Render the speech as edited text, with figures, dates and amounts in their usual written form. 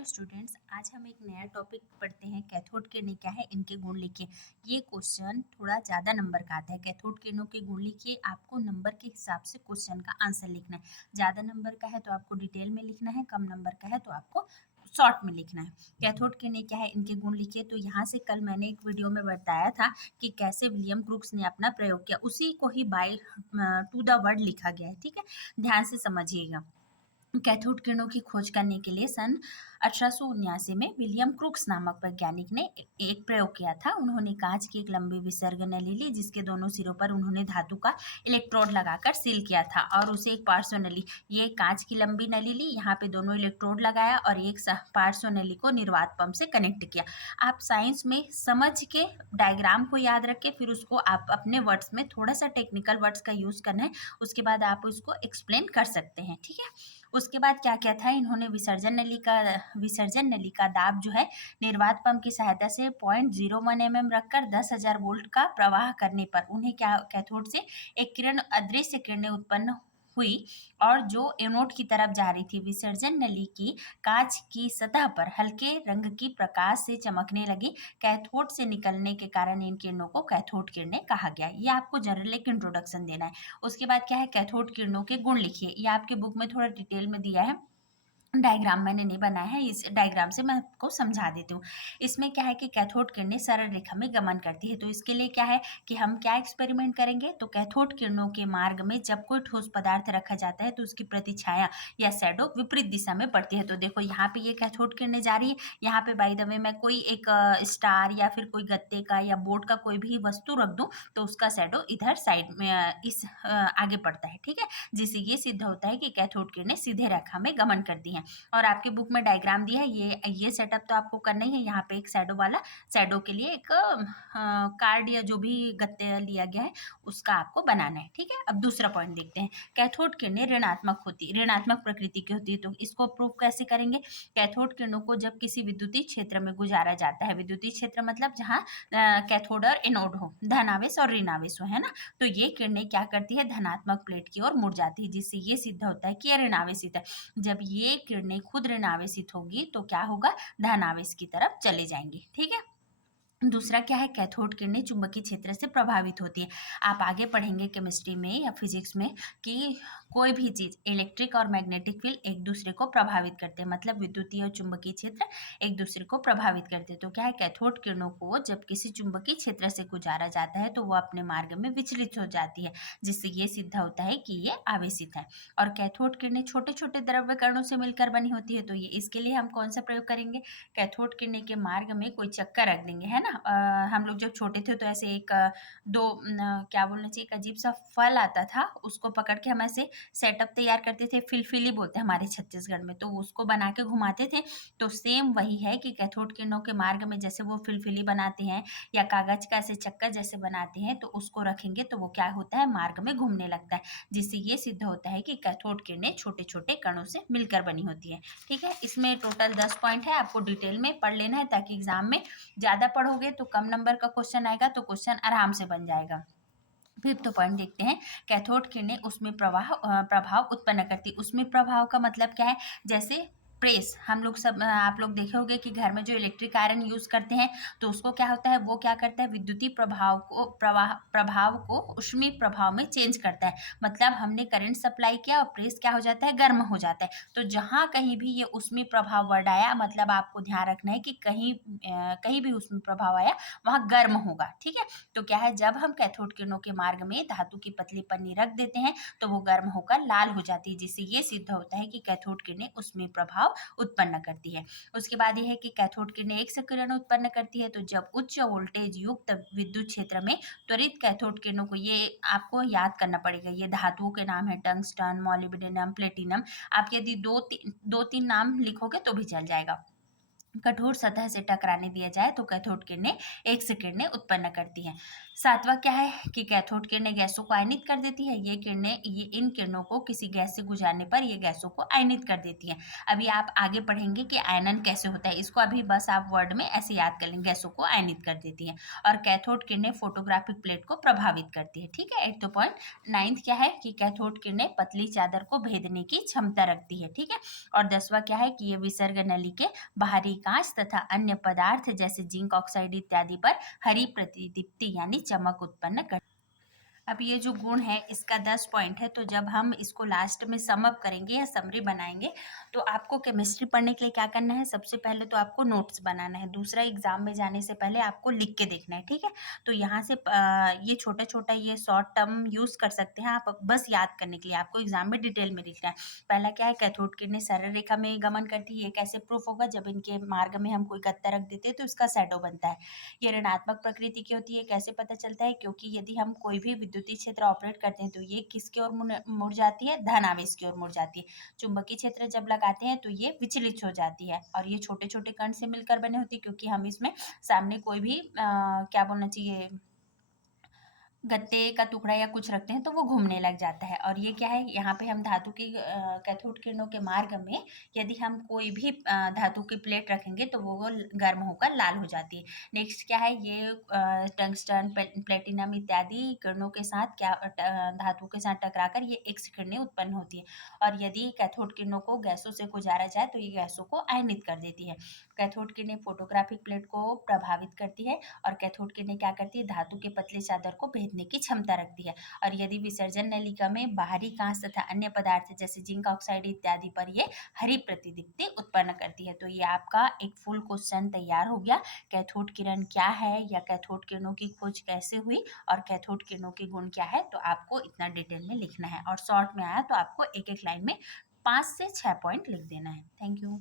Hello students, आज हम एक नया टॉपिक पढ़ते हैं। कैथोड किरणें क्या है, इनके गुण लिखिए। ये क्वेश्चन थोड़ा ज़्यादा नंबर का आता है। कैथोड किरणों के गुण लिखिए। आपको नंबर के हिसाब से क्वेश्चन का आंसर लिखना है। ज़्यादा नंबर का है तो आपको डिटेल में लिखना है, कम नंबर का है तो आपको शॉर्ट में लिखना है। कैथोड किरणें क्या है, इनके गुण लिखिए। तो यहाँ से कल मैंने एक वीडियो में बताया था कि कैसे विलियम क्रूक्स ने अपना प्रयोग किया, उसी को ही बाय टू द वर्ड लिखा गया है। ठीक है, ध्यान से समझिएगा। कैथोड किरणों की खोज करने के लिए सन 1879 में विलियम क्रूक्स नामक वैज्ञानिक ने एक प्रयोग किया था। उन्होंने कांच की एक लंबी विसर्ग नली ली, जिसके दोनों सिरों पर उन्होंने धातु का इलेक्ट्रोड लगाकर सील किया था और उसे एक पार्श्व नली, ये कांच की लंबी नली ली, यहाँ पे दोनों इलेक्ट्रोड लगाया और एक पार्श्व नली को निर्वात पंप से कनेक्ट किया। आप साइंस में समझ के डायग्राम को याद रखें, फिर उसको आप अपने वर्ड्स में, थोड़ा सा टेक्निकल वर्ड्स का यूज करना है, उसके बाद आप उसको एक्सप्लेन कर सकते हैं। ठीक है, उसके बाद क्या क्या था, इन्होंने विसर्जन नली का दाब जो है निर्वात पंप की सहायता से 0.01 mm रखकर 10,000 वोल्ट का प्रवाह करने पर उन्हें क्या कैथोड से एक किरण, अदृश्य किरणें उत्पन्न हुई और जो एनोड की तरफ जा रही थी। विसर्जन नली की कांच की सतह पर हल्के रंग की प्रकाश से चमकने लगी। कैथोड से निकलने के कारण इन किरणों को कैथोड किरणें कहा गया। ये आपको जनरल एक इंट्रोडक्शन देना है। उसके बाद क्या है, कैथोड किरणों के गुण लिखिए। ये आपके बुक में थोड़ा डिटेल में दिया है, डायग्राम मैंने नहीं बनाया है, इस डायग्राम से मैं आपको समझा देती हूँ। इसमें क्या है कि कैथोड किरणें सरल रेखा में गमन करती है। तो इसके लिए क्या है कि हम क्या एक्सपेरिमेंट करेंगे, तो कैथोड किरणों के मार्ग में जब कोई ठोस पदार्थ रखा जाता है तो उसकी प्रतिछाया या शैडो विपरीत दिशा में पड़ती है। तो देखो यहाँ पे ये कैथोड किरणें जा रही है, यहाँ पे बाय द वे मैं कोई एक स्टार या फिर कोई गत्ते का या बोर्ड का कोई भी वस्तु रख दूं तो उसका शैडो इधर साइड में इस आगे पड़ता है। ठीक है, जिससे ये सिद्ध होता है कि कैथोड किरणें सीधे रेखा में गमन करती हैं। और आपके बुक में डायग्राम दिया है, ये सेटअप तो आपको करना ही है। यहाँ पे एक शैडो वाला, शैडो के लिए एक कार्ड या जो भी गत्ते लिया गया है उसका आपको बनाना है। ठीक है, अब दूसरा पॉइंट देखते हैं। कैथोड किरणें ऋणात्मक प्रकृति की होती है। तो इसको प्रूव कैसे करेंगे, कैथोड किरणों को जब किसी विद्युतीय क्षेत्र में गुजारा जाता है, विद्युतीय क्षेत्र मतलब जहाँ कैथोड और एनोड हो, धनावेश और ऋणावेश हो, है ना, तो ये किरणें क्या करती है, धनात्मक प्लेट की ओर मुड़ जाती है, जिससे ये सिद्ध होता है कि यह ऋणावेशित है। जब ये किरणें खुद ऋणावेशित होगी तो क्या होगा, धनावेश की तरफ चले जाएंगे। ठीक है, दूसरा क्या है, कैथोड किरणें चुंबकीय क्षेत्र से प्रभावित होती है। आप आगे पढ़ेंगे केमिस्ट्री में या फिजिक्स में कि कोई भी चीज, इलेक्ट्रिक और मैग्नेटिक फील्ड एक दूसरे को प्रभावित करते हैं, मतलब विद्युतीय और चुंबकीय क्षेत्र एक दूसरे को प्रभावित करते हैं। तो क्या है, कैथोड किरणों को जब किसी चुंबकीय क्षेत्र से गुजारा जाता है तो वो अपने मार्ग में विचलित हो जाती है, जिससे ये सिद्ध होता है कि ये आवेशित है। और कैथोड किरणें छोटे छोटे द्रव्य कणों से मिलकर बनी होती है। तो ये इसके लिए हम कौन सा प्रयोग करेंगे, कैथोड किरणें के मार्ग में कोई चक्कर रख देंगे, है ना। हम लोग जब छोटे थे तो ऐसे एक क्या बोलना चाहिए, एक अजीब सा फल आता था, उसको पकड़ के हम ऐसे सेटअप तैयार करते थे, फिलफिली बोलते हैं हमारे छत्तीसगढ़ में, तो उसको बना के घुमाते थे। तो सेम वही है कि कैथोड किरणों के मार्ग में जैसे वो फिलफिली बनाते हैं या कागज का ऐसे चक्कर जैसे बनाते हैं, तो उसको रखेंगे तो वो क्या होता है, मार्ग में घूमने लगता है, जिससे ये सिद्ध होता है कि कैथोड किरणें छोटे छोटे कणों से मिलकर बनी होती है। ठीक है, इसमें टोटल 10 पॉइंट है, आपको डिटेल में पढ़ लेना है, ताकि एग्जाम में ज्यादा पढ़ोगे तो कम नंबर का क्वेश्चन आएगा, तो क्वेश्चन आराम से बन जाएगा। फिफ्थ पॉइंट देखते हैं, कैथोड किरणें उसमें प्रभाव उत्पन्न करती। उसमें प्रभाव का मतलब क्या है, जैसे प्रेस, हम लोग सब आप लोग देखे होंगे कि घर में जो इलेक्ट्रिक आयरन यूज करते हैं तो उसको क्या होता है, वो क्या करता है, विद्युतीय प्रभाव को ऊष्मीय प्रभाव में चेंज करता है। मतलब हमने करंट सप्लाई किया और प्रेस क्या हो जाता है, गर्म हो जाता है। तो जहां कहीं भी ये ऊष्मीय प्रभाव वर्ड आया, मतलब आपको ध्यान रखना है कि कहीं भी ऊष्मीय प्रभाव आया वहां गर्म होगा। ठीक है, तो क्या है, जब हम कैथोड किरणों के मार्ग में धातु की पतली पन्नी रख देते हैं तो वो गर्म होकर लाल हो जाती है, जिससे ये सिद्ध होता है कि कैथोड किरणें उसमें प्रभाव उत्पन्न करती है। उसके बाद ये है कि कैथोड किरणें एक किरण उत्पन्न करती है। तो जब उच्च वोल्टेज युक्त विद्युत क्षेत्र में त्वरित कैथोड किरणों को, ये आपको याद करना पड़ेगा, ये धातुओं के नाम है, टंगस्टन, मॉलिब्डेनम, प्लेटिनम। आप यदि दो तीन नाम लिखोगे तो भी चल जाएगा। कठोर सतह से टकराने दिया जाए तो कैथोड किरणें एक्स किरणें उत्पन्न करती हैं। सातवां क्या है कि कैथोड किरणें गैसों को आयनित कर देती है। ये इन किरणों को किसी गैस से गुजारने पर ये गैसों को आयनित कर देती हैं। अभी आप आगे पढ़ेंगे कि आयनन कैसे होता है, इसको अभी बस आप वर्ड में ऐसे याद कर लें, गैसों को आयनित कर देती है। और कैथोड किरणें फोटोग्राफिक प्लेट को प्रभावित करती है। ठीक है, 8 पॉइंट। नाइन्थ क्या है कि कैथोड किरणें पतली चादर को भेदने की क्षमता रखती है। ठीक है, और 10वां क्या है कि ये विसर्ग नली के बाहरी कांच तथा अन्य पदार्थ जैसे जिंक ऑक्साइड इत्यादि पर हरी प्रतिदीप्ति यानी चमक उत्पन्न कर। अब ये जो गुण है इसका 10 पॉइंट है, तो जब हम इसको लास्ट में सम अप करेंगे या समरी बनाएंगे तो आपको केमिस्ट्री पढ़ने के लिए क्या करना है, सबसे पहले तो आपको नोट्स बनाना है, दूसरा एग्जाम में जाने से पहले आपको लिख के देखना है। ठीक है, तो यहाँ से ये छोटा छोटा ये शॉर्ट टर्म यूज कर सकते हैं आप, बस याद करने के लिए आपको एग्जाम में डिटेल में लिखना है। पहला क्या है, कैथोड किरणें सरल रेखा में गमन करती है। ये कैसे प्रूफ होगा, जब इनके मार्ग में हम कोई गत्ता रख देते हैं तो इसका शैडो बनता है। ये ऋणात्मक प्रकृति की होती है, कैसे पता चलता है, क्योंकि यदि हम कोई भी विद्युतीय क्षेत्र ऑपरेट करते हैं तो ये किसकी ओर मुड़ जाती है, धन आवेश की ओर मुड़ जाती है। चुंबकीय क्षेत्र जब लगाते हैं तो ये विचलित हो जाती है, और ये छोटे छोटे कण से मिलकर बने होती है, क्योंकि हम इसमें सामने कोई भी क्या बोलना चाहिए, गत्ते का टुकड़ा या कुछ रखते हैं तो वो घूमने लग जाता है। और ये क्या है, यहाँ पे हम धातु की कैथोड किरणों के मार्ग में यदि हम कोई भी धातु की प्लेट रखेंगे तो वो गर्म होकर लाल हो जाती है। नेक्स्ट क्या है, ये टंगस्टन प्लेटिनम इत्यादि किरणों के साथ क्या धातु के साथ टकराकर ये एक्स किरणें उत्पन्न होती है। और यदि कैथोड किरणों को गैसों से गुजारा जाए तो ये गैसों को आयनित कर देती है। कैथोड किरणें फोटोग्राफिक प्लेट को प्रभावित करती है, और कैथोड किरणें क्या करती है, धातु के पतले चादर को भेदने की क्षमता रखती है। और यदि विसर्जन नलिका में बाहरी कांच तथा अन्य पदार्थ जैसे जिंक ऑक्साइड इत्यादि पर ये हरी प्रतिदीप्ति उत्पन्न करती है। तो ये आपका एक फुल क्वेश्चन तैयार हो गया। कैथोड किरण क्या है, या कैथोड किरणों की खोज कैसे हुई, और कैथोड किरणों के गुण क्या है, तो आपको इतना डिटेल में लिखना है। और शॉर्ट में आया तो आपको एक एक लाइन में 5 से 6 पॉइंट लिख देना है। Thank you.